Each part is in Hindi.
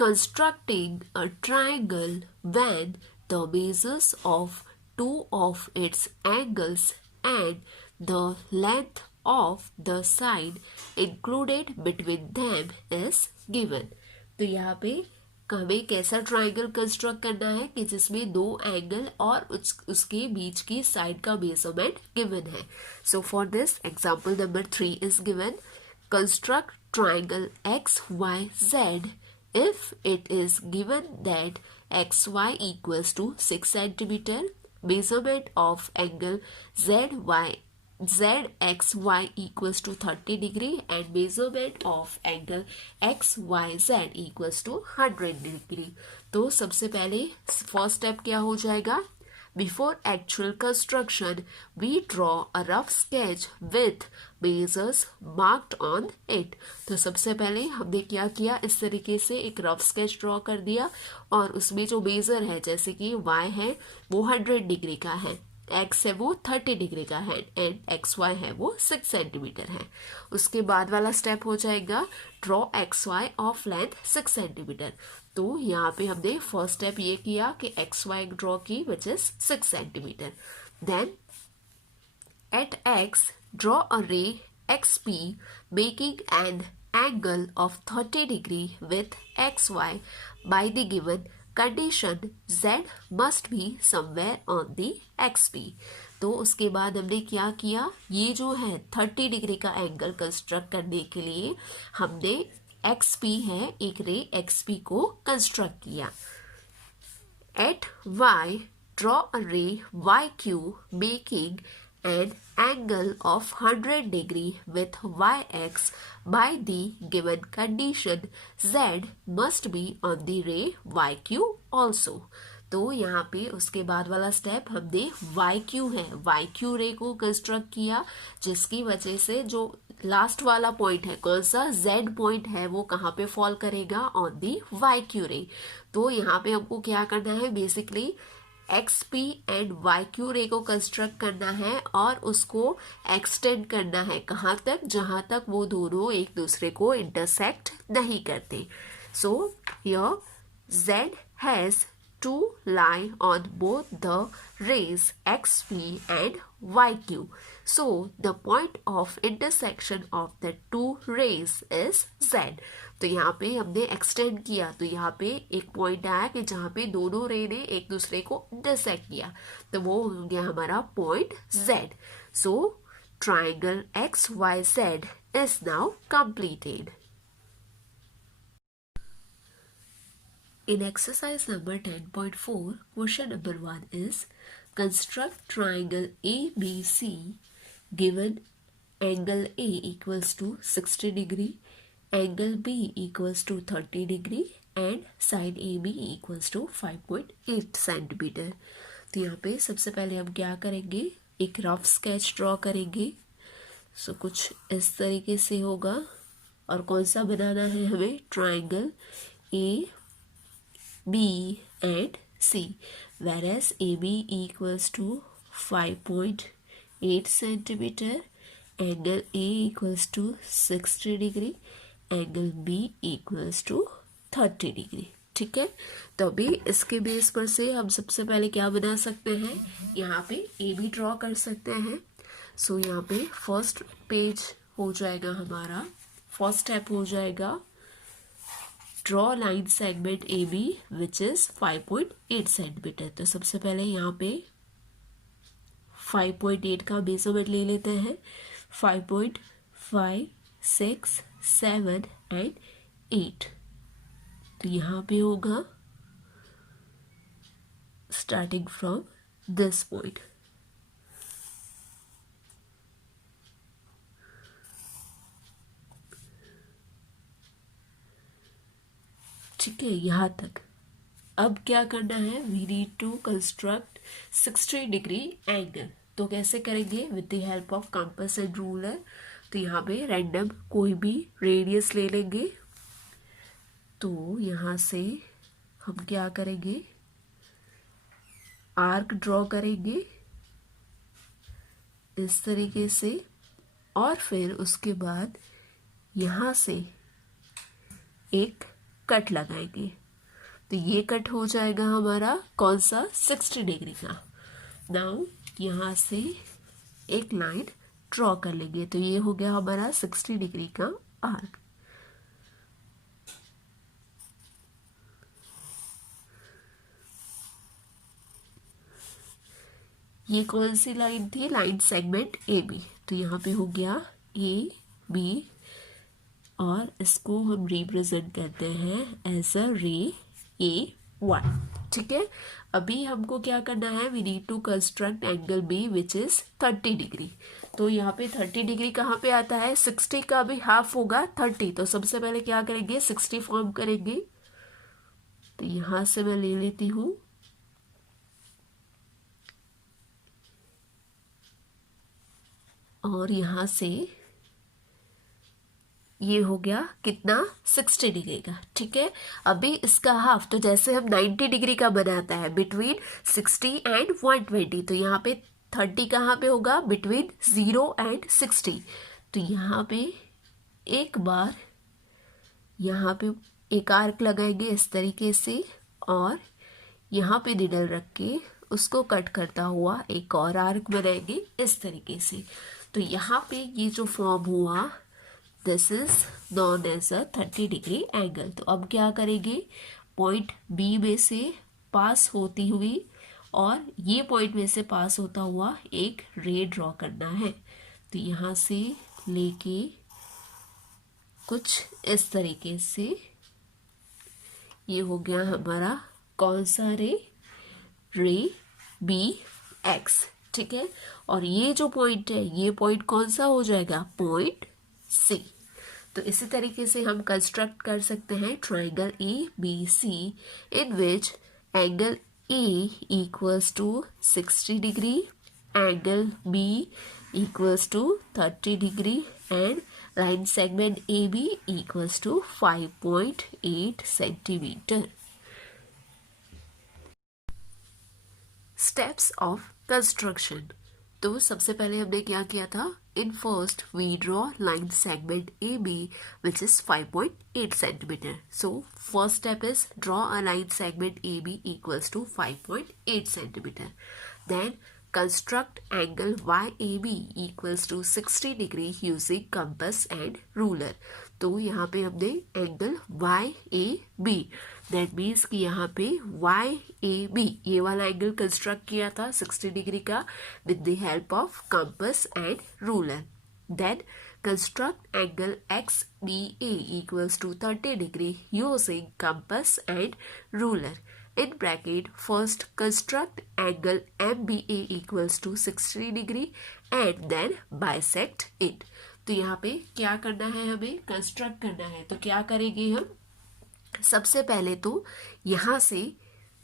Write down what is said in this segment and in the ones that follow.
constructing a triangle when the bases of two of its angles and the length of the side included between them is given। तो यहाँ पे हमें कैसा ट्राइंगल कंस्ट्रक्ट करना है कि जिसमें दो एंगल और उसके बीच की साइड का मेजरमेंट गिवन है। So for this example number 3 is given, construct triangle X Y Z if it is given that xy equals to 6 centimeter, measurement of angle zxy equals to 30 degree and measurement of angle xyz equals to 100 degree। तो सबसे पहले फर्स्ट स्टेप क्या हो जाएगा, Before actual construction, we draw a rough sketch with measures marked on it। तो सबसे पहले हमने क्या किया, इस तरीके से एक रफ स्केच ड्रॉ कर दिया और उसमें जो मेजर है जैसे कि y है वो 100 डिग्री का है, x है वो 30 डिग्री का है एंड xy है वो 6 सेंटीमीटर है। उसके बाद वाला स्टेप हो जाएगा draw xy of length 6 centimetre. तो यहाँ पे हमने फर्स्ट स्टेप ये किया कि xy ड्रॉ की which is 6 centimetre. Then at x draw a ray xp making an angle of 30 degree with xy by the given condition z must be somewhere on the xp। तो उसके बाद हमने क्या किया, ये जो है 30 डिग्री का एंगल कंस्ट्रक्ट करने के लिए हमने xp है एक रे xp को कंस्ट्रक्ट किया। एट y ड्रॉ अ रे yq making an angle of 100 degree with yx by the given condition z must be on the ray yq also। तो यहाँ पे उसके बाद वाला स्टेप हमने yq है yq रे को कंस्ट्रक्ट किया, जिसकी वजह से जो लास्ट वाला पॉइंट है कौन सा z पॉइंट है वो कहाँ पे फॉल करेगा, ऑन दी yq रे। तो यहाँ पे हमको क्या करना है, बेसिकली XP एंड YQ रे को कंस्ट्रक्ट करना है और उसको एक्सटेंड करना है कहाँ तक, जहाँ तक वो दोनों एक दूसरे को इंटरसेक्ट नहीं करते। So here Z has to lie on both the rays XP and YQ। So the point of intersection of the two rays is Z। तो यहाँ पे हमने एक्सटेंड किया तो यहाँ पे एक पॉइंट आया कि जहाँ पे दोनों रे ने एक दूसरे को इंटरसेक्ट किया, तो वो हो गया हमारा point Z। So triangle XYZ is now completed। In exercise number 10.4, question number 1 is construct triangle ABC given angle A equals to 60 degree, angle B equals to 30 degree and side AB equals to 5.8 centimetre. तो यहाँ पे सबसे पहले हम क्या करेंगे, एक रफ स्केच ड्रॉ करेंगे। सो कुछ इस तरीके से होगा और कौन सा बनाना है हमें, triangle A B and C, whereas AB equals to 5.8 centimeter, angle A equals to 60 degree, angle B equals to 30 degree। ठीक है, तो अभी इसके बेस पर से हम सबसे पहले क्या बना सकते हैं, यहाँ पे ए बी ड्रॉ कर सकते हैं। सो यहाँ पे फर्स्ट पेज हो जाएगा हमारा, फर्स्ट स्टेप हो जाएगा draw line segment A B which is 5.8 centimetre. तो सबसे पहले यहाँ पे 5.8 का मेजरमेंट ले लेते हैं, 5.5 6 7 एंड 8। तो यहाँ पे होगा स्टार्टिंग फ्रॉम दिस पॉइंट। ठीक है, यहाँ तक। अब क्या करना है, we need to construct 60 degree angle. तो कैसे करेंगे, with the help of compass and ruler. तो यहाँ पे रैंडम कोई भी रेडियस ले लेंगे। तो यहाँ से हम क्या करेंगे, आर्क ड्रॉ करेंगे इस तरीके से, और फिर उसके बाद यहाँ से एक कट लगाएंगे। तो ये कट हो जाएगा हमारा कौन सा 60 डिग्री का। नाउ यहाँ से एक लाइन ड्रॉ कर लेंगे। तो ये हो गया हमारा 60 डिग्री का आर्क। ये कौन सी लाइन थी? Line segment A B. तो यहाँ पे हो गया ए बी और इसको हम रिप्रेजेंट करते हैं एज अ रे ए वन। ठीक है, अभी हमको क्या करना है? We need to construct angle B which is 30 degree. तो यहाँ पे 30 डिग्री कहाँ पे आता है? 60 का भी हाफ होगा 30। तो सबसे पहले क्या करेंगे? 60 फॉर्म करेंगे। तो यहाँ से मैं ले लेती हूँ और यहाँ से ये हो गया कितना? 60 डिग्री का। ठीक है, अभी इसका हाफ, तो जैसे हम 90 डिग्री का बनाता है बिटवीन 60 एंड 120, तो यहाँ पे 30 कहाँ पे होगा? Between 0 and 60। तो यहाँ पे एक बार यहाँ पे एक आर्क लगाएंगे इस तरीके से और यहाँ पे निडल रख के उसको कट करता हुआ एक और आर्क बनाएंगे इस तरीके से। तो यहाँ पे ये जो फॉर्म हुआ, this is known as a 30 degree angle. तो अब क्या करेंगे? पॉइंट बी में से पास होती हुई और ये पॉइंट में से पास होता हुआ एक रे ड्रॉ करना है। तो यहाँ से लेके कुछ इस तरीके से ये हो गया हमारा कौन सा रे? रे बी एक्स। ठीक है, और ये जो पॉइंट है ये पॉइंट कौन सा हो जाएगा? Point C. तो इसी तरीके से हम कंस्ट्रक्ट कर सकते हैं triangle A B C in which angle A equals to 60 degree, angle B equals to 30 degree and line segment A B equals to 5.8 centimetre. Steps of construction. तो सबसे पहले हमने क्या किया था? In first we draw line segment A B which is 5.8 centimetre. So first step is draw a line segment A B equals to 5.8 centimetre. Then construct angle YAB equals to 60 degree using compass and ruler। तो यहाँ पे हमने एंगल YAB दैट मीन्स कि यहाँ पे YAB ये वाला एंगल कंस्ट्रक्ट किया था 60 डिग्री का with the help of compass and ruler. Then construct angle XBA equals to 30 degree using compass and ruler। In bracket, first construct angle MBA equals to 60 degree and then bisect it। तो यहाँ पे क्या करना है? हमें कंस्ट्रक्ट करना है। तो क्या करेंगे हम? सबसे पहले तो यहाँ से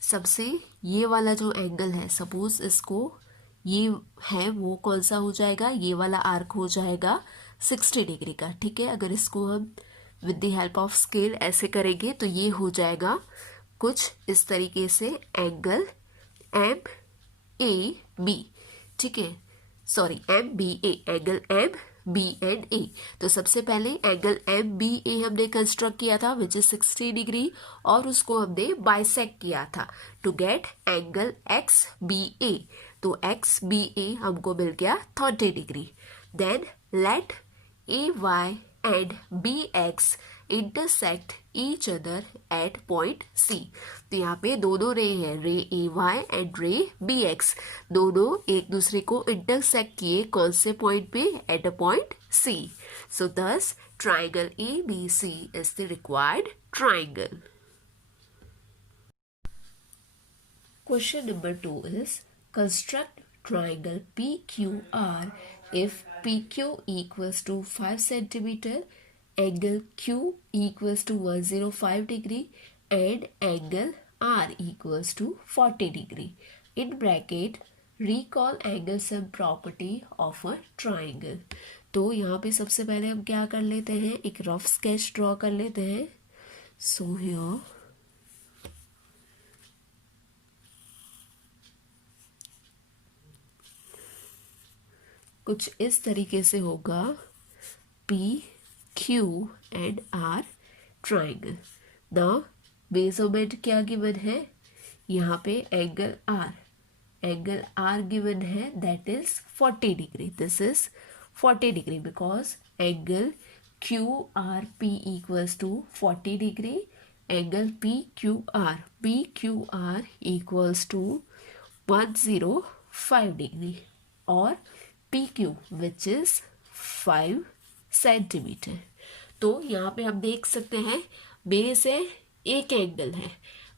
सबसे ये वाला जो एंगल है, सपोज इसको ये है वो कौन सा हो जाएगा? ये वाला आर्क हो जाएगा 60 डिग्री का। ठीक है, अगर इसको हम with the help of scale ऐसे करेंगे तो ये हो जाएगा कुछ इस तरीके से एंगल एम ए बी। ठीक है, sorry M B A, angle M B and A. तो सबसे पहले एंगल एम बी ए हमने कंस्ट्रक्ट किया था विच इज 60 डिग्री और उसको हमने बाइसेक्ट किया था to get angle X B A. तो एक्स बी ए हमको मिल गया 30 degree. Then let A Y and bx intersect each other at point C। तो यहाँ पे दोनों रे हैं, रे ए वाई एंड रे बी एक्स, दोनों एक दूसरे को इंटरसेक्ट किए कौन से पॉइंट पे? At a point C। So thus triangle ABC is the required triangle। Question number 2 is construct triangle PQR if PQ equals to 5 centimeter, angle Q equals to 105 degree and angle R equals to 40 degree। In bracket, recall angle sum property of a triangle। तो यहाँ पे सबसे पहले हम क्या कर लेते हैं? एक रफ स्केच ड्रॉ कर लेते हैं। सो हियर कुछ इस तरीके से होगा P Q and R triangle. ना मेजरमेंट क्या गिवन है, यहाँ पे एंगल आर गिवन है, that is 40 degree. This is 40 degree because angle Q R P equals to 40 degree. Angle P Q R equals to 105 degree और P Q which is 5 centimeter. तो यहाँ पे हम देख सकते हैं बेस है, एक एंगल है,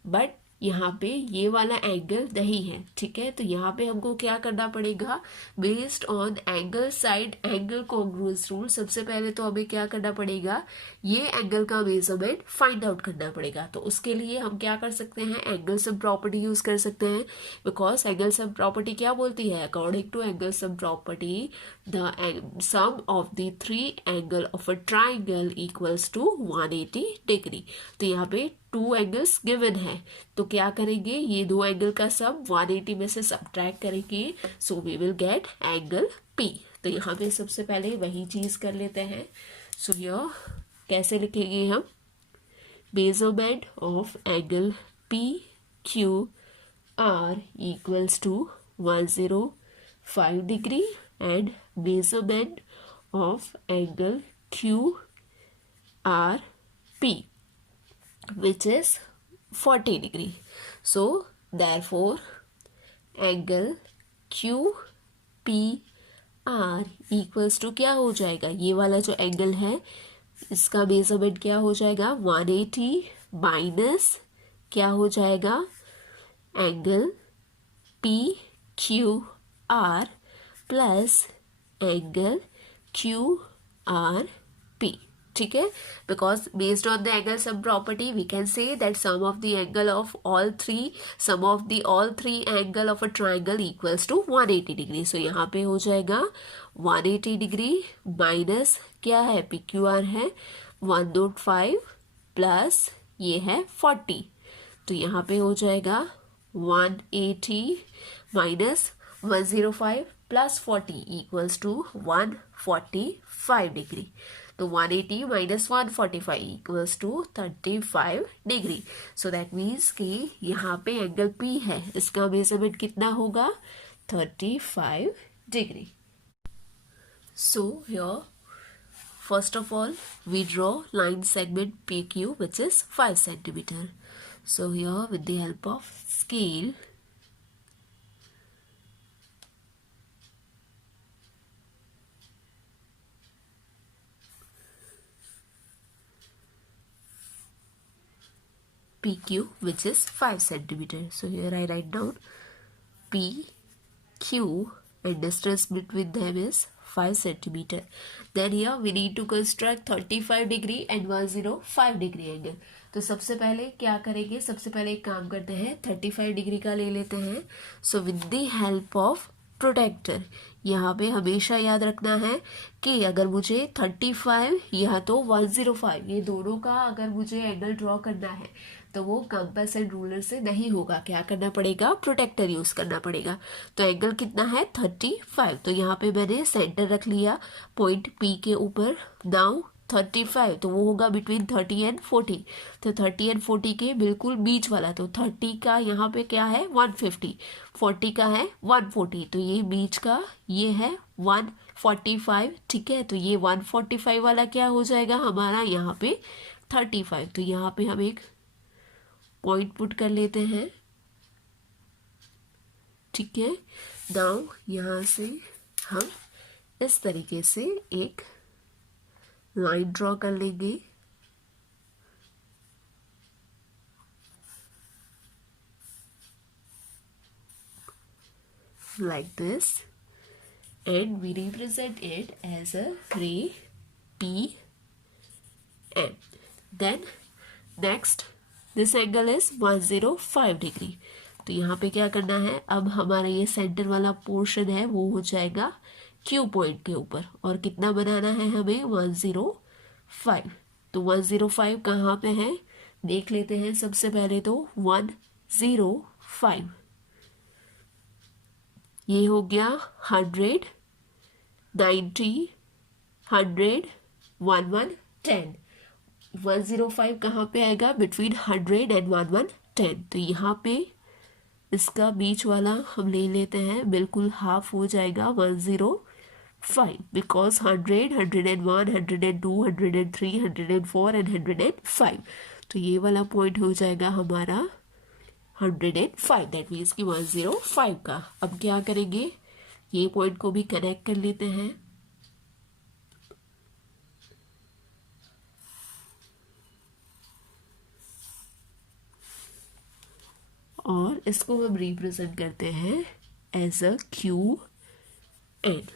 बट यहाँ पे ये वाला एंगल नहीं है. ठीक है, तो यहाँ पे हमको क्या करना पड़ेगा, based on angle side angle congruence rule. सबसे पहले तो हमें क्या करना पड़ेगा, ये एंगल का मेजरमेंट फाइंड आउट करना पड़ेगा. तो उसके लिए हम क्या कर सकते हैं, एंगल सम प्रॉपर्टी यूज कर सकते हैं. बिकॉज एंगल सम प्रॉपर्टी क्या बोलती है, according to angle sum property the sum of the three angle of a triangle equals to 180 degree. तो यहाँ पे टू एंगल्स गिवन है, तो क्या करेंगे, ये दो एंगल का सम 180 में से सब्ट्रैक्ट करेंगे, so we will get angle P. तो यहाँ पे सबसे पहले वही चीज कर लेते हैं. सो यह कैसे लिखेंगे हम, measurement of angle P Q R equals to 105 degree and measurement of angle Q R P which is 40 degree. So therefore angle QPR equals to क्या हो जाएगा, ये वाला जो एंगल है इसका मेजरमेंट क्या हो जाएगा, 180 माइनस क्या हो जाएगा, angle PQR plus angle QRP. ठीक है, because based on the angle sum property we can say that sum of the angle of all three angle of a triangle equals to 180 degree. So यहाँ पे हो जाएगा 180 डिग्री माइनस क्या है, पी क्यू आर है 105 प्लस ये है 40. तो यहाँ पे हो जाएगा 180 minus 105 plus 40 equals to 145 degree. तो 180 minus 145 equals to 35 degree. So that means कि यहाँ पे एंगल पी है, इसका मेजरमेंट कितना होगा, 35 degree. So here first of all we draw line segment P Q which is 5 centimetre. So here with the help of scale PQ which is 5 centimeter. So here I write down PQ and distance between them is 5 centimeter. Then here we need to construct 35 degree and 105 degree angle. तो सबसे पहले क्या करेंगे, सबसे पहले एक काम करते हैं, 35 डिग्री का ले लेते हैं. So with the help of protractor, यहाँ पे हमेशा याद रखना है कि अगर मुझे 35 या तो 105 ये दोनों का अगर मुझे एंगल ड्रॉ करना है तो वो कंपास एंड रूलर से नहीं होगा, क्या करना पड़ेगा, प्रोटेक्टर यूज करना पड़ेगा. तो एंगल कितना है 35. तो यहाँ पे मैंने सेंटर रख लिया पॉइंट पी के ऊपर. नाउ 35 तो वो होगा बिटवीन 30 एंड 40. तो 30 एंड 40 के बिल्कुल बीच वाला, तो 30 का यहाँ पे क्या है 150, 40 का है 140, तो ये बीच का ये है 145. ठीक है, तो ये 145 वाला क्या हो जाएगा हमारा यहाँ पे 35. तो यहाँ पे हम एक पॉइंट पुट कर लेते हैं. ठीक है, नाउ यहाँ से हम इस तरीके से एक लाइन ड्रॉ कर लेंगे. like this and we represent it as a ray P M. Then next this angle is 105 degree. तो यहाँ पे क्या करना है, अब हमारा ये सेंटर वाला पोर्शन है वो हो जाएगा क्यू पॉइंट के ऊपर, और कितना बनाना है हमें 105. तो 105 कहाँ पे है देख लेते हैं. सबसे पहले तो 105 ये हो गया 100, 90, 100, 11, 10. 105 कहाँ पे आएगा? Between 100 and 1110। तो यहाँ पे इसका बीच वाला हम ले लेते हैं, बिल्कुल हाफ हो जाएगा 105, बिकॉज 100, 101, 102, 103, 104 एंड 105। तो ये वाला पॉइंट हो जाएगा हमारा 105, दैट मीन्स कि 105 का। अब क्या करेंगे, ये पॉइंट को भी कनेक्ट कर लेते हैं। और इसको हम रिप्रेजेंट करते हैं as a Q N.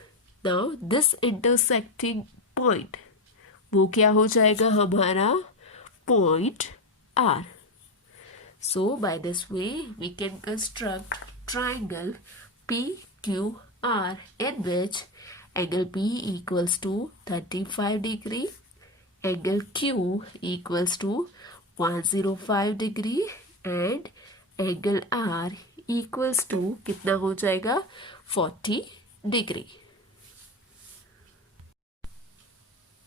Now this intersecting point वो क्या हो जाएगा हमारा point R. So by this way we can construct triangle P Q R in which angle P equals to 35 degree, angle Q equals to 105 degree and angle R equals to कितना हो जाएगा 40 डिग्री।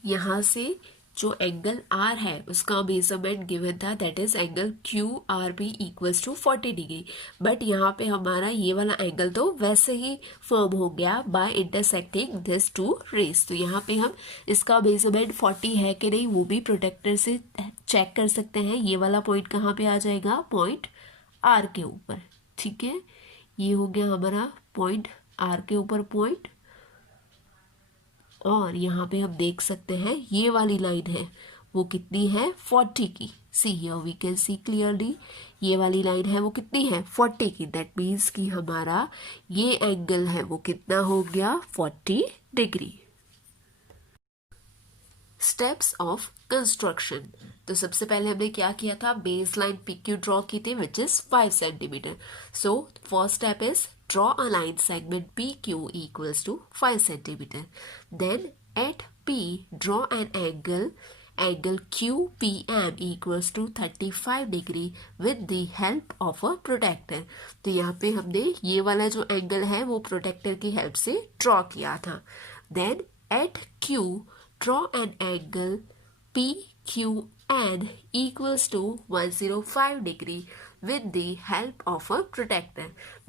यहाँ से जो एंगल आर है उसका मेजरमेंट गिवन था, that is angle Q R B equals to 40 degree. But यहाँ पे हमारा ये वाला एंगल तो वैसे ही फॉर्म हो गया by intersecting this two rays. तो यहाँ पे हम इसका मेजरमेंट 40 है कि नहीं वो भी प्रोटेक्टर से चेक कर सकते हैं। ये वाला पॉइंट कहाँ पे आ जाएगा, पॉइंट आर के ऊपर। ठीक है, ये हो गया हमारा पॉइंट आर के ऊपर पॉइंट। और यहाँ पे हम देख सकते हैं ये वाली लाइन है वो कितनी है 40 की। See here we can see clearly, ये वाली लाइन है वो कितनी है 40 की। दैट मीन्स कि हमारा ये एंगल है वो कितना हो गया 40 डिग्री। Steps of construction. तो सबसे पहले हमने क्या किया था, base line P Q draw की थी which is 5 centimetre. So first step is draw a line segment PQ equals to 5 centimeter. Then at P, draw an angle QPM equals to 35 degree with the help of a protractor. तो यहाँ पे हमने ये वाला जो एंगल है वो प्रोटेक्टर की हेल्प से ड्रॉ किया था। Then at Q, draw an angle PQN equals to 105 degree with the help of a protractor.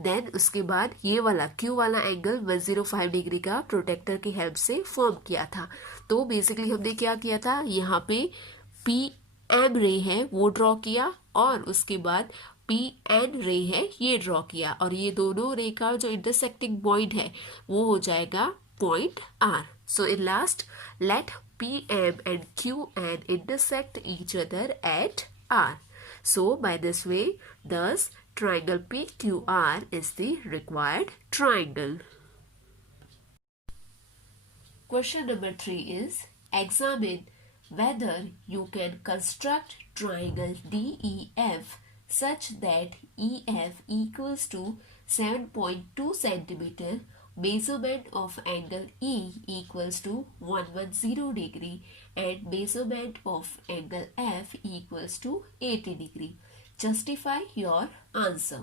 Then उसके बाद ये वाला Q वाला एंगल 105 डिग्री का प्रोटेक्टर की हेल्प से फॉर्म किया था। तो बेसिकली हमने क्या किया था, यहाँ पे PM रे है वो ड्रॉ किया और उसके बाद PN रे है ये ड्रॉ किया, और ये दोनों रे का जो इंटरसेक्टिंग पॉइंट है वो हो जाएगा point R. So in last, let PM and QN intersect each other at R. So by this way, thus triangle PQR is the required triangle. Question number 3 is, examine whether you can construct triangle DEF such that EF equals to 7.2 centimeter, measurement of angle E equals to 110 degree and measurement of angle F equals to 80 degree. Justify your answer.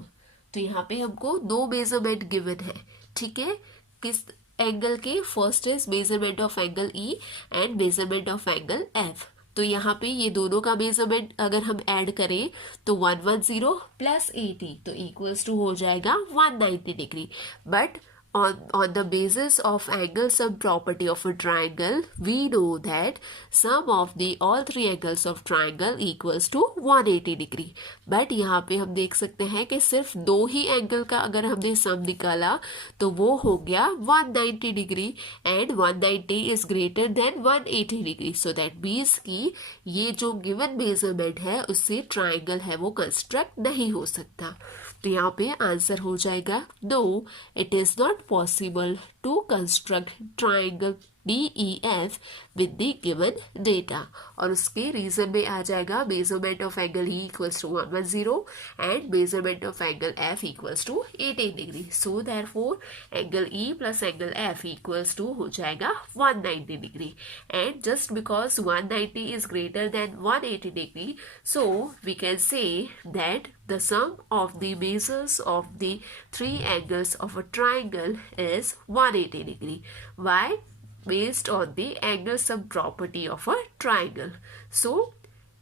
तो यहाँ पे हमको दो मेजरमेंट गिवन है, ठीक है, किस एंगल के? First is measurement of angle E and measurement of angle F। तो यहाँ पे ये दोनों का मेजरमेंट अगर हम ऐड करें तो 110 प्लस 80 तो इक्वल्स टू हो जाएगा 190 degree. But on the basis of angle sum property of a triangle, we know that sum of the all three angles of triangle equals to 180 degree. But यहाँ पे हम देख सकते हैं कि सिर्फ दो ही एंगल का अगर हमने सम निकाला तो वो हो गया 190 degree and 190 is greater than 180 degree. So that means कि ये जो गिवन मेजरमेंट है उससे ट्राइंगल है वो कंस्ट्रक्ट नहीं हो सकता। तो यहाँ पे आंसर हो जाएगा no, it is not possible to construct triangle DEF with the given data. और उसके रीजन में आ जाएगा measurement of angle E equals to 110 and measurement of angle F equals to 18 degree. So therefore angle E plus angle F equals to हो जाएगा 190 degree. And just because 190 is greater than 180 degree, so we can say that the sum of the bases of the three angles of a triangle is 180 degree. Why? Based on the angle sum property of a triangle. So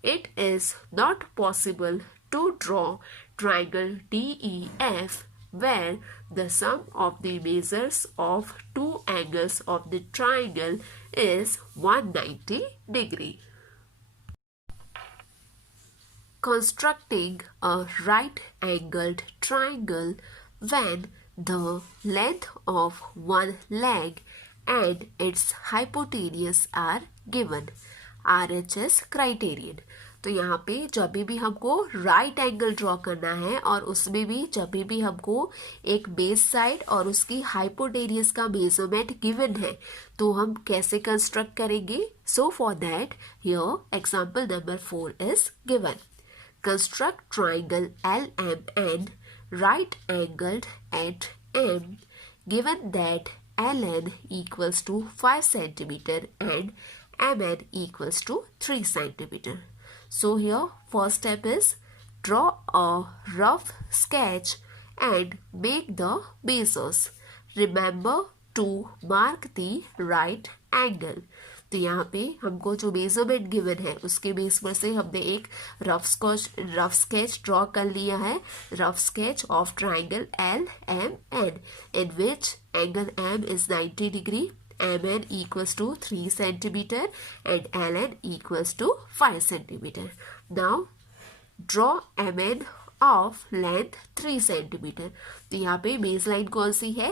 it is not possible to draw triangle DEF where the sum of the measures of two angles of the triangle is 190 degree. Constructing a right-angled triangle when the length of one leg and its hypotenuse are given. RHS criterion. तो यहाँ पे जब भी हमको राइट एंगल ड्रॉ करना है और उसमें भी जब भी हमको एक बेस साइड और उसकी हाइपोटेनियस का मेजरमेंट गिवन है तो हम कैसे कंस्ट्रक्ट करेंगे. So for that here example number 4 is given. Construct triangle LMN right angled at M given that LN equals to 5 centimeter and MN equals to 3 centimeter. So here first step is draw a rough sketch and make the bases. Remember to mark the right angle. तो यहाँ पे हमको जो मेजरमेंट गिवन है उसके बेस पर से हमने एक रफ स्केच ड्रॉ कर लिया है. Rough sketch of triangle LMN in which angle M is 90 degree, MN equals to 3 centimeter and LN equals to 5 centimeter. Now draw MN of length 3 centimeter. तो यहाँ पे बेस लाइन कौन सी है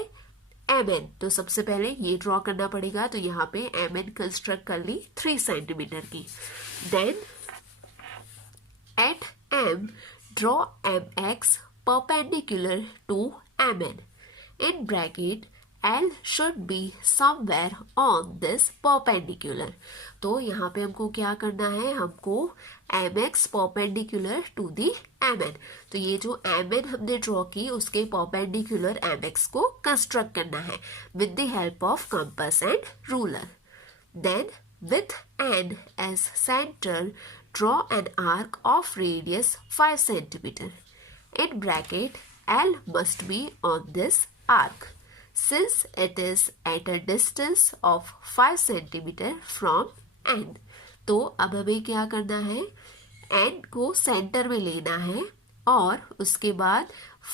MN. तो सबसे पहले ये ड्रॉ करना पड़ेगा. तो यहाँ पे MN कंस्ट्रक्ट कर ली 3 सेंटीमीटर की. Then at M draw MX perpendicular to MN. In bracket L should be somewhere on this perpendicular. तो यहाँ पे हमको क्या करना है, हमको MX perpendicular to the MN. तो ये जो MN हमने ड्रॉ की उसके परपेंडिकुलर MX को कंस्ट्रक्ट करना है with the help of compass and ruler. Then with N as center draw an arc of radius 5 centimeter. In bracket L must be on this arc since it is at a distance of 5 centimeter from N. तो अब हमें क्या करना है, N को सेंटर में लेना है और उसके बाद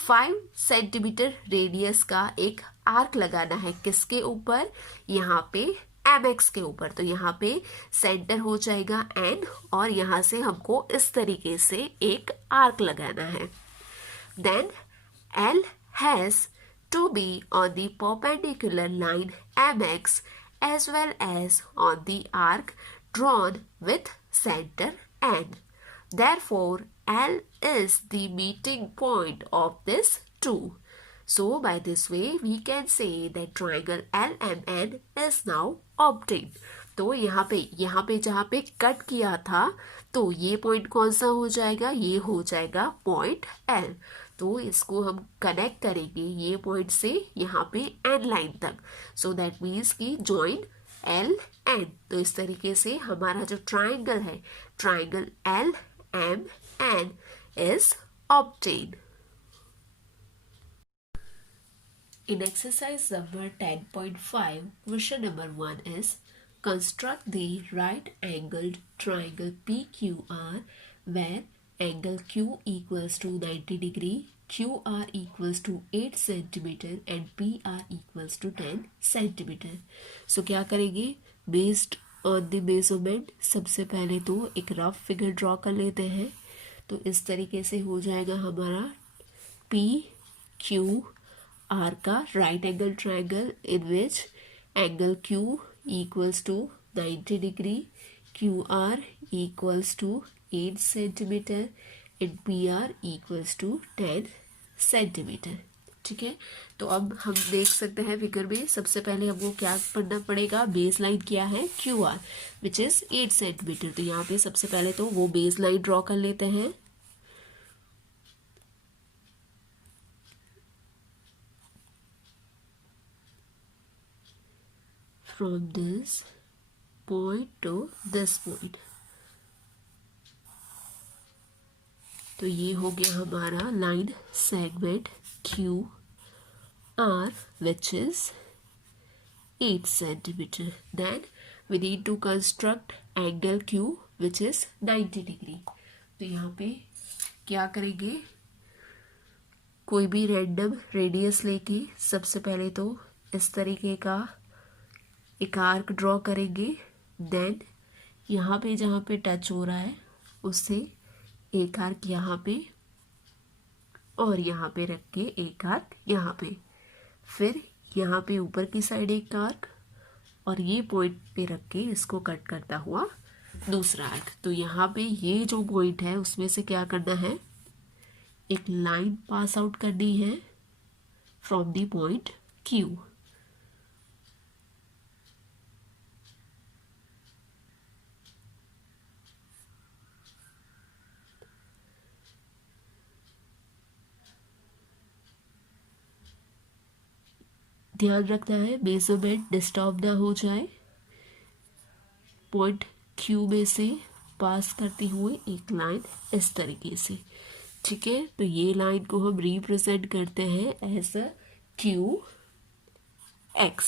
5 सेंटीमीटर रेडियस का एक आर्क लगाना है. किसके ऊपर, यहाँ पे MX के ऊपर. तो यहाँ पे सेंटर हो जाएगा N और यहाँ से हमको इस तरीके से एक आर्क लगाना है. Then L has to be on the perpendicular line MX as well as on the arc drawn with center N. Therefore, L is the meeting point of this two. So, by this way, we can say that triangle LMN is now obtained. तो यहाँ पे जहाँ पे कट किया था तो ये पॉइंट कौन सा हो जाएगा, ये हो जाएगा पॉइंट L. तो इसको हम कनेक्ट करेंगे ये पॉइंट से यहाँ पे N लाइन तक. सो दैट मीन्स कि जॉइन LN. तो इस तरीके से हमारा जो ट्राइंगल है, triangle LMN is obtained. In exercise number 10.5, question number 1 is construct the right angled triangle PQR where angle Q equals to 90 degree, QR equals to 8 centimeter and PR equals to 10 centimeter. So क्या करेंगे, based on the measurement सबसे पहले तो एक रफ फिगर ड्रॉ कर लेते हैं. तो इस तरीके से हो जाएगा हमारा PQR का right angle triangle in which angle Q equals to 90 degree, QR equals to 8 centimeter and PR equals to 10 centimeter. ठीक है. तो अब हम देख सकते हैं फिगर में सबसे पहले हमको क्या पढ़ना पड़ेगा, बेस लाइन क्या है QR विच इज 8 सेंटीमीटर. तो यहाँ पे सबसे पहले तो वो बेस लाइन ड्रॉ कर लेते हैं. From this point to this point. तो ये हो गया हमारा line segment QR which is 8 centimeter. Then we need to construct angle Q which is 90 degree. तो यहाँ पे क्या करेंगे, कोई भी रैंडम रेडियस लेके सबसे पहले तो इस तरीके का एक आर्क ड्रॉ करेंगे। देन यहाँ पे जहाँ पे टच हो रहा है उससे एक आर्क यहाँ पे और यहाँ पे रख के एक आर्क यहाँ पे, फिर यहाँ पे ऊपर की साइड एक आर्क और ये पॉइंट पे रख के इसको कट करता हुआ दूसरा आर्क। तो यहाँ पे ये जो पॉइंट है उसमें से क्या करना है, एक लाइन पास आउट करनी है फ्रॉम द पॉइंट Q। ध्यान रखना है मेजरमेंट डिस्टर्ब ना हो जाए। पॉइंट Q में से पास करते हुए एक लाइन इस तरीके से, ठीक है। तो ये लाइन को हम रिप्रेजेंट करते हैं as a QX।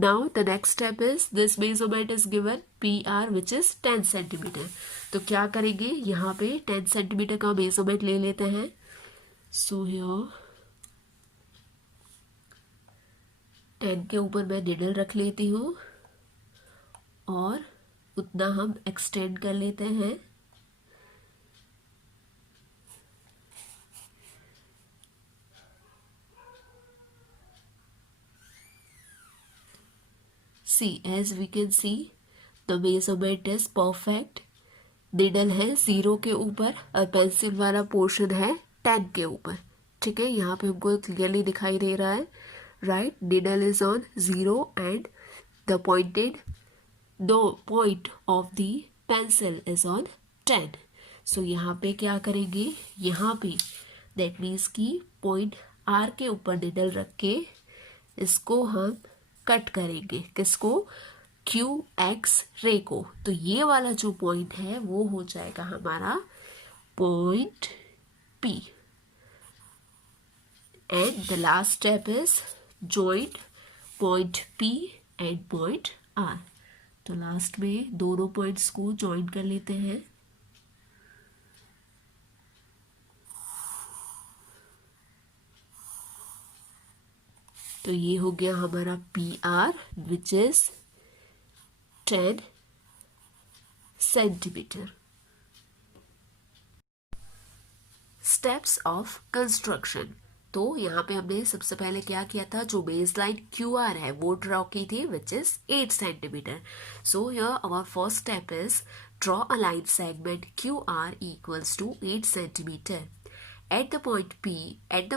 Now the next step is this measurement is given PR which is 10 centimetre. तो क्या करेंगे, यहाँ पे 10 सेंटीमीटर का मेजरमेंट ले लेते हैं। सो हियर 10 के ऊपर मैं निडल रख लेती हूँ और उतना हम एक्सटेंड कर लेते हैं। See, as we can see, the measurement is perfect. Needle है 0 के ऊपर और पेंसिल वाला पोर्शन है 10 के ऊपर, ठीक है। यहाँ पे हमको क्लियरली दिखाई दे रहा है, right. Needle is on 0 and the point of the pencil is on 10। सो यहाँ पे क्या करेंगे, यहाँ पे दैट मीन्स कि पॉइंट R के ऊपर निडल रख के इसको हम कट करेंगे, किसको, QX रे को। तो ये वाला जो पॉइंट है वो हो जाएगा हमारा point P। And the last step is joint point P and point R। तो लास्ट में दोनों पॉइंट्स को जॉइन कर लेते हैं। तो ये हो गया हमारा PR which is 10 centimetre. Steps of construction. तो यहाँ पे हमने सबसे पहले क्या किया था, जो बेस लाइन QR है वो ड्रॉ की थी which is 8 centimetre. So here our first step is draw a line segment QR equals to 8 centimetre. At the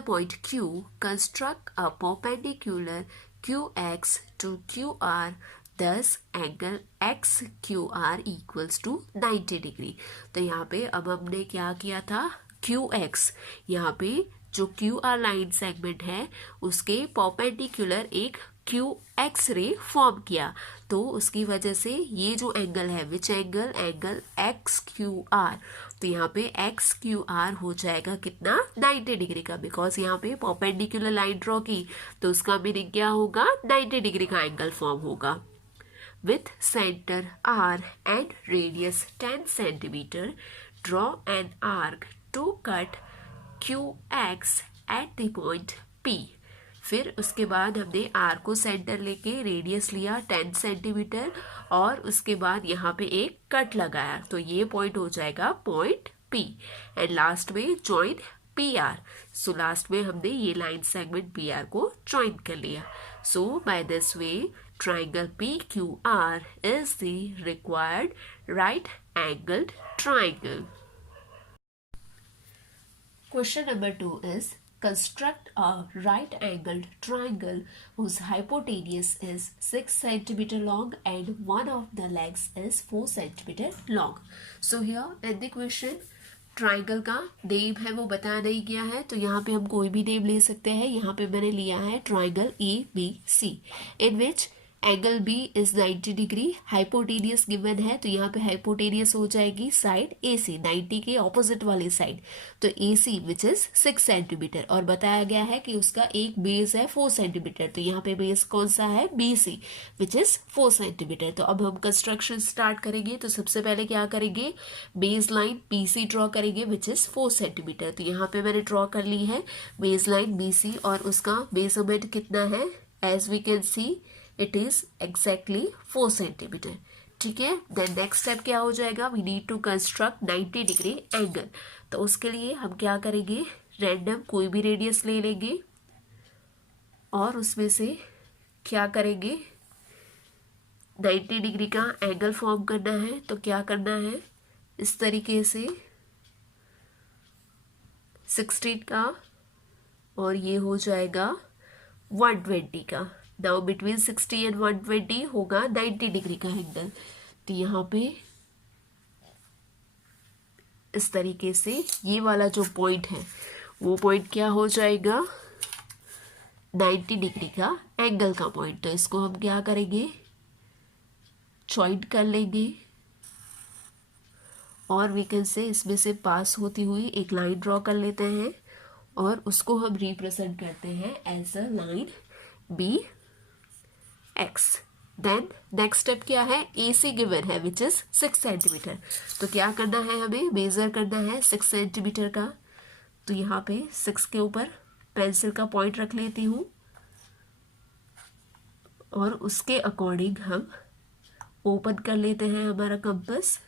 point Q, construct a perpendicular QX to QR. Thus, angle XQR equals to 90 degree. तो यहाँ पे अब हमने क्या किया था, QX यहाँ पे जो QR लाइन सेगमेंट है उसके परपेंडिकुलर एक QX रे फॉर्म किया। तो उसकी वजह से ये जो एंगल है, विच एंगल XQR, तो यहाँ पे XQR हो जाएगा कितना, 90 डिग्री का। बिकॉज यहाँ पे परपेंडिकुलर लाइन ड्रॉ की तो उसका मीनिंग क्या होगा, 90 डिग्री का एंगल फॉर्म होगा। With centre R and radius 10 centimetre, draw an arc to cut QX at the point P। फिर उसके बाद हमने R को सेंटर लेके रेडियस लिया 10 सेंटीमीटर और उसके बाद यहाँ पे एक कट लगाया। तो ये पॉइंट हो जाएगा पॉइंट P एंड लास्ट में ज्वाइन PR। सो लास्ट में हमने ये लाइन सेगमेंट PR को ज्वाइन कर लिया। So by this way triangle PQR is the required right angled triangle. Question number 2 is construct a right-angled triangle whose hypotenuse is 6 centimeter long and one of the legs is 4 centimeter long. So here in the question triangle का नेम है वो बताया नहीं गया है, तो यहाँ पे हम कोई भी नेम ले सकते हैं। यहाँ पे मैंने लिया है triangle ABC in which angle B is 90 degree, hypotenuse given है तो यहाँ पे हाइपोटेनियस हो जाएगी साइड AC 90 के ऑपोजिट वाली साइड, तो AC विच इज 6 सेंटीमीटर, और बताया गया है कि उसका एक बेस है 4 सेंटीमीटर, तो यहाँ पे बेस कौन सा है BC विच इज 4 सेंटीमीटर। तो अब हम कंस्ट्रक्शन स्टार्ट करेंगे। तो सबसे पहले क्या करेंगे, बेस लाइन BC ड्रॉ करेंगे विच इज 4 सेंटीमीटर। तो यहाँ पे मैंने ड्रॉ कर ली है बेस लाइन BC और उसका मेजरमेंट कितना है, as we can see it is exactly 4 centimetre. ठीक है, देन नेक्स्ट स्टेप क्या हो जाएगा, we need to construct 90 degree angle. तो उसके लिए हम क्या करेंगे, रैंडम कोई भी रेडियस ले लेंगे और उसमें से क्या करेंगे, 90 डिग्री का एंगल फॉर्म करना है। तो क्या करना है, इस तरीके से 16 का और ये हो जाएगा 120 का। नाउ बिटवीन 60 एंड 120 होगा 90 डिग्री का एंगल। तो यहाँ पे इस तरीके से ये वाला जो पॉइंट है वो पॉइंट क्या हो जाएगा, 90 डिग्री का एंगल का पॉइंट। तो इसको हम क्या करेंगे, जॉइंट कर लेंगे और वी कैन से इसमें से पास होती हुई एक लाइन ड्रॉ कर लेते हैं और उसको हम रिप्रेजेंट करते हैं as a line BX। Then next step क्या है, AC गिवन है विच इज 6 सेंटीमीटर। तो क्या करना है, हमें मेजर करना है 6 सेंटीमीटर का। तो यहाँ पे 6 के ऊपर पेंसिल का पॉइंट रख लेती हूँ और उसके अकॉर्डिंग हम ओपन कर लेते हैं हमारा कंपास।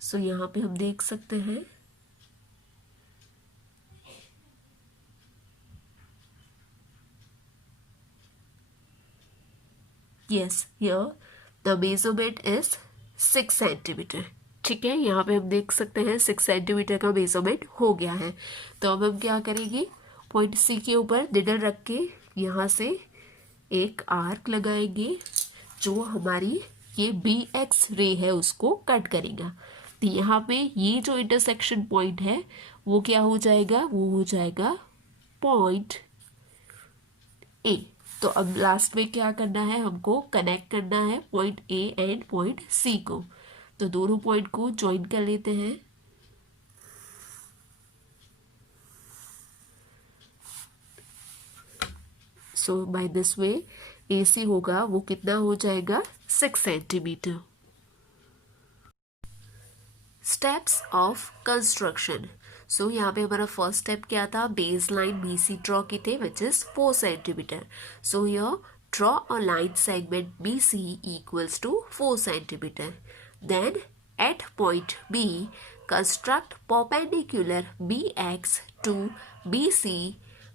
सो यहाँ पे हम देख सकते हैं yes here the measurement is 6 centimetre. ठीक है, यहाँ पे हम देख सकते हैं 6 सेंटीमीटर का मेजरमेंट हो गया है। तो अब हम क्या करेंगे, पॉइंट C के ऊपर निडल रख के यहाँ से एक आर्क लगाएंगे जो हमारी ये BX रे है उसको कट करेगा। तो यहाँ पे ये जो इंटरसेक्शन पॉइंट है वो क्या हो जाएगा, वो हो जाएगा पॉइंट A। तो अब लास्ट में क्या करना है, हमको कनेक्ट करना है point A and point C को। तो दोनों पॉइंट को ज्वाइन कर लेते हैं। So by this way AC होगा वो कितना हो जाएगा, 6 centimeter. Steps of construction. So यहाँ पे हमारा फर्स्ट स्टेप क्या था, बेस लाइन BC ड्रॉ की थे which is 4 centimeter. So here draw a line segment BC equals to 4 centimeter. Then at point B construct perpendicular BX to BC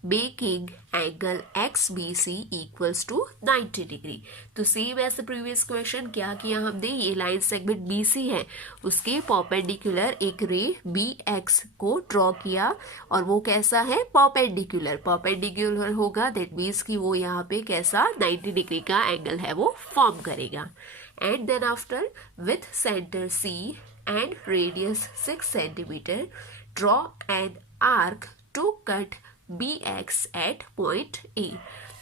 making angle XBC equals to 90 degree. तो same as the previous question क्या किया हमने, ये लाइन सेगमेंट BC है उसके परपेंडिकुलर एक रे BX को ड्रॉ किया और वो कैसा है, परपेंडिकुलर होगा, दैट मीन्स कि वो यहाँ पे कैसा 90 डिग्री का एंगल है वो फॉर्म करेगा। And then after with centre C and radius 6 centimetre draw an arc to cut BX at point A।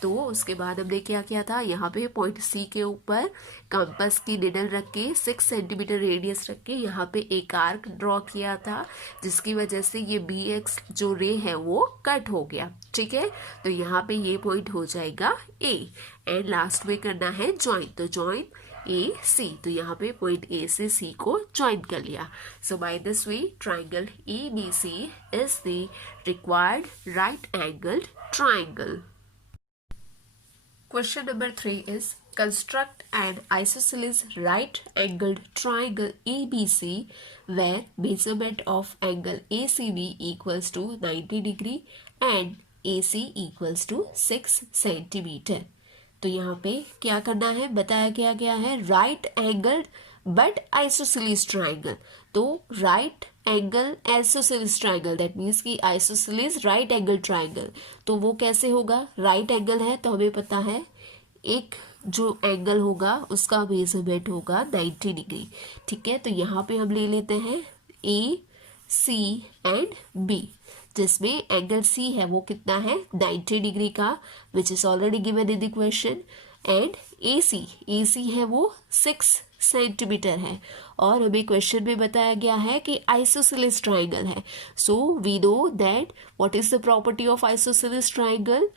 तो उसके बाद हमने क्या किया था, यहाँ पे पॉइंट C के ऊपर कंपास की निडल रख के 6 सेंटीमीटर रेडियस रख के यहाँ पे एक आर्क ड्रॉ किया था जिसकी वजह से ये BX जो रे है वो कट हो गया। ठीक है, तो यहाँ पे ये पॉइंट हो जाएगा A एंड लास्ट में करना है ज्वाइन। तो ज्वाइन AC, तो यहाँ पे पॉइंट A से C को ज्वाइन कर लिया। So by this way triangle ABC is the required right angled triangle. Question number 3 is construct an isosceles right angled triangle ABC where measurement of angle ACB equals to 90 degree and AC equals to 6 centimetre. तो यहाँ पे क्या करना है, बताया क्या गया है, right angled but isosceles triangle. तो right angle isosceles triangle that means कि आइसोसेलेस राइट एंगल ट्राइंगल। तो वो कैसे होगा, राइट एंगल है तो हमें पता है एक जो एंगल होगा उसका मेजरमेंट होगा 90 डिग्री। ठीक है, तो यहाँ पे हम ले लेते हैं A, C एंड B, जिसमें एंगल C है वो कितना है 90 डिग्री का which is already given in the question and AC है वो 6 सेंटीमीटर है, और हमें क्वेश्चन में बताया गया है कि आइसोसेलेस ट्राइंगल है. So we know that what is the property of isosceles triangle.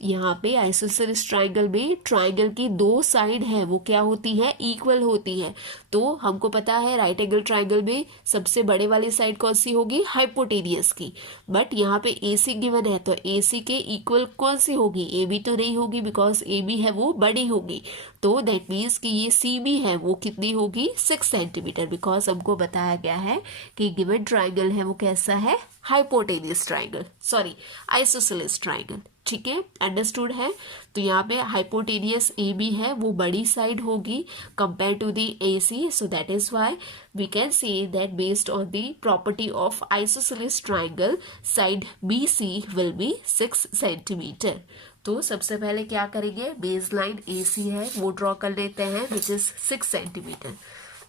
यहाँ पे आइसोसेलेस ट्राइंगल में ट्राइंगल की दो साइड है वो क्या होती है, इक्वल होती है. तो हमको पता है राइट एंगल ट्राइंगल में सबसे बड़े वाली साइड कौन सी होगी, हाइपोटेनियस की. बट यहाँ पे AC गिवन है, तो AC के इक्वल कौन सी होगी, AB तो नहीं होगी, बिकॉज AB है वो बड़ी होगी. तो दैट मीन्स कि ये CB है वो कितनी होगी, 6 सेंटीमीटर, बिकॉज हमको बताया गया है कि गिवन ट्राइंगल है वो कैसा है, hypotenuse triangle, sorry isosceles triangle. ठीक है, अंडरस्टूड है. तो यहाँ पे हाइपोटेनियस AB है वो बड़ी साइड होगी compare to the AC. So that is why we can say that based on the property of isosceles triangle side BC will be 6 centimetre. तो सबसे पहले क्या करेंगे, बेस लाइन AC है वो ड्रॉ कर लेते हैं which is 6 centimetre.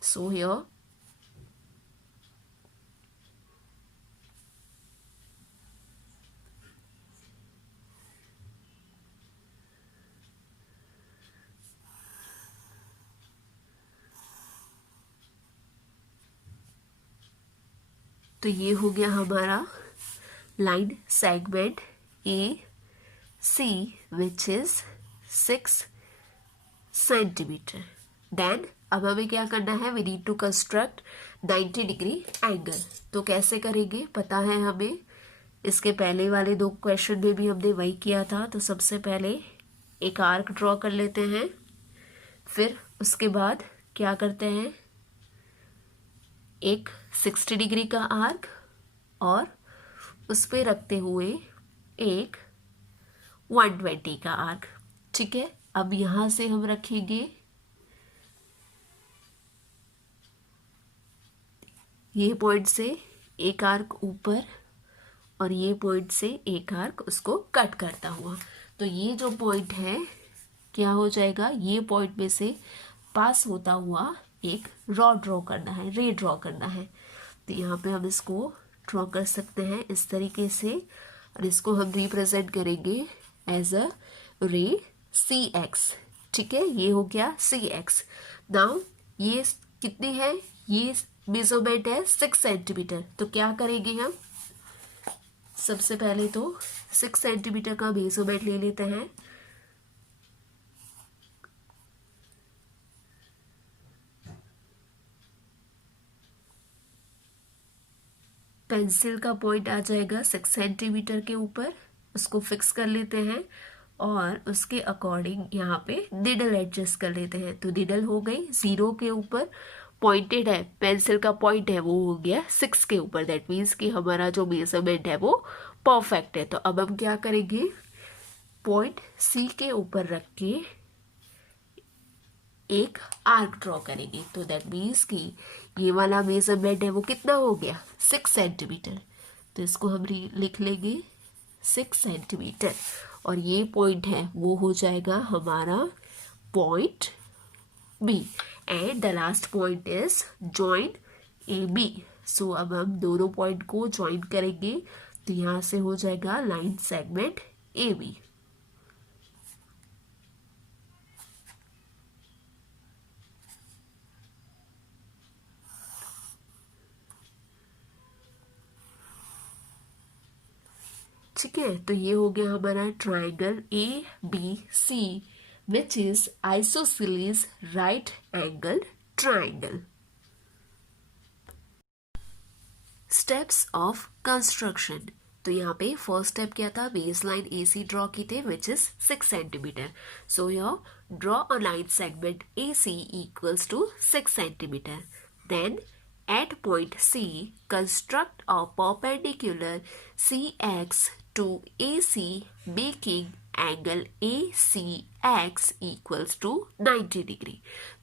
So here तो ये हो गया हमारा line segment AC which is 6 centimetre. Then अब हमें क्या करना है, we need to construct 90 degree angle. तो कैसे करेंगे पता है हमें, इसके पहले वाले दो क्वेश्चन में भी हमने वही किया था. तो सबसे पहले एक आर्क ड्रॉ कर लेते हैं, फिर उसके बाद क्या करते हैं, एक 60 डिग्री का आर्क और उस पे रखते हुए एक 120 का आर्क. ठीक है, अब यहां से हम रखेंगे ये पॉइंट से एक आर्क ऊपर और ये पॉइंट से एक आर्क उसको कट करता हुआ. तो ये जो पॉइंट है क्या हो जाएगा, ये पॉइंट में से पास होता हुआ एक रॉड ड्रॉ करना है, रे ड्रॉ करना है. तो यहाँ पे हम इसको ड्रॉ कर सकते हैं इस तरीके से, और इसको हम रिप्रेजेंट करेंगे एज अ रे CX. ठीक है, ये हो गया CX. नाउ ये कितनी है, ये मेजरमेंट है 6 सेंटीमीटर. तो क्या करेंगे हम, सबसे पहले तो 6 सेंटीमीटर का मेजरमेंट ले लेते हैं. पेंसिल का पॉइंट आ जाएगा 6 सेंटीमीटर के ऊपर, उसको फिक्स कर लेते हैं और उसके अकॉर्डिंग यहाँ पे निडल एडजस्ट कर लेते हैं. तो निडल हो गई 0 के ऊपर, पॉइंटेड है, पेंसिल का पॉइंट है वो हो गया 6 के ऊपर. दैट मीन्स कि हमारा जो मेजरमेंट है वो परफेक्ट है. तो अब हम क्या करेंगे, पॉइंट C के ऊपर रख के एक आर्क ड्रॉ करेंगे. तो दैट मीन्स कि ये वाला मेजरमेंट है वो कितना हो गया, 6 सेंटीमीटर. तो इसको हम लिख लेंगे 6 सेंटीमीटर, और ये पॉइंट है वो हो जाएगा हमारा point B, and the last point is join AB. सो अब हम दोनों पॉइंट को ज्वाइन करेंगे, तो यहाँ से हो जाएगा लाइन सेगमेंट AB. ठीक है, तो ये हो गया हमारा triangle ABC which is isosceles right angle triangle. Steps of construction. तो यहाँ पे फर्स्ट स्टेप क्या था, बेस लाइन AC ड्रॉ की थी which is 6 centimetre. So your draw a line segment AC equals to 6 centimetre. Then at point C, construct a perpendicular CX to AC, making angle ACX equals to 90 degree.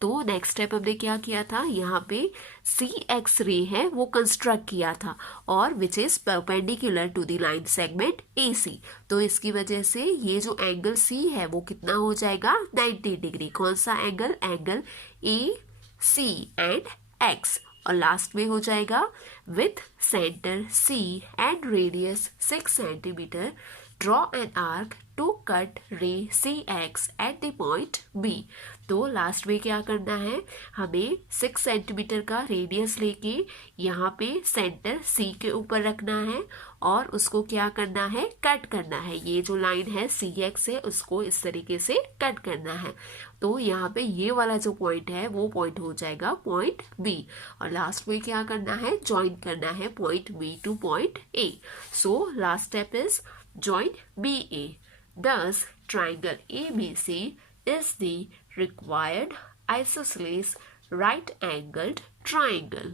तो नेक्स्ट स्टेप हमने क्या किया था, यहाँ पे CX रे है वो कंस्ट्रक्ट किया था, और which is perpendicular to the line segment AC. तो इसकी वजह से ये जो एंगल C है वो कितना हो जाएगा, 90 डिग्री. कौन सा angle, angle AC and X. और लास्ट में हो जाएगा with centre C and radius 6 centimetre, draw an arc to cut ray CX at the point B। तो लास्ट में क्या करना है, हमें 6 सेंटीमीटर का रेडियस लेके यहाँ पे सेंटर C के ऊपर रखना है और उसको क्या करना है, कट करना है। ये जो लाइन है CX है उसको इस तरीके से कट करना है। तो यहाँ पे ये वाला जो पॉइंट है वो पॉइंट हो जाएगा पॉइंट B। और लास्ट में क्या करना है, ज्वाइन करना है point B two point A। So last step is join BA। Thus, triangle ABC is the required isosceles right-angled triangle.